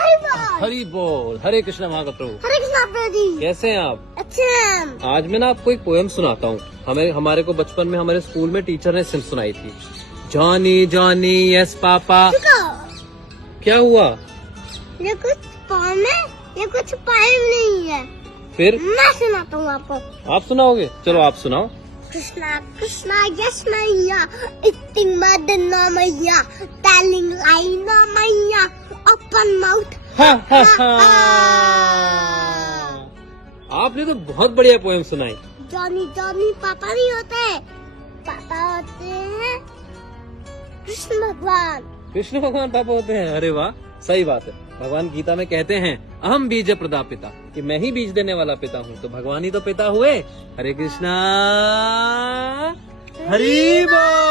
हरि बोल। हरे कृष्णा महाप्रभु। हरे कृष्णा प्रभु जी। कैसे हैं आप? अच्छे हैं। आज मैं ना आपको एक पोयम सुनाता हूँ। हमारे को बचपन में हमारे स्कूल में टीचर ने सुनाई थी। Johnny Johnny yes papa. क्या हुआ? ये कुछ पोयम है, ये कुछ पोयम नहीं है। फिर मैं सुनाता हूँ आपको। आप सुनाओगे? चलो आप सुनाओ। कृष्णा कृष्णा यस मैया, eating mother no मैया, telling lie no मैया, open mouth। आपने तो बहुत बढ़िया पोयम सुनाई। जॉनी जॉनी पापा नहीं होते, पापा होते हैं कृष्ण भगवान। कृष्ण भगवान पापा होते हैं? अरे वाह, सही बात है। भगवान गीता में कहते हैं अहम बीज प्रदापिता, कि मैं ही बीज देने वाला पिता हूँ, तो भगवान ही तो पिता हुए। हरे कृष्णा हरि बोल।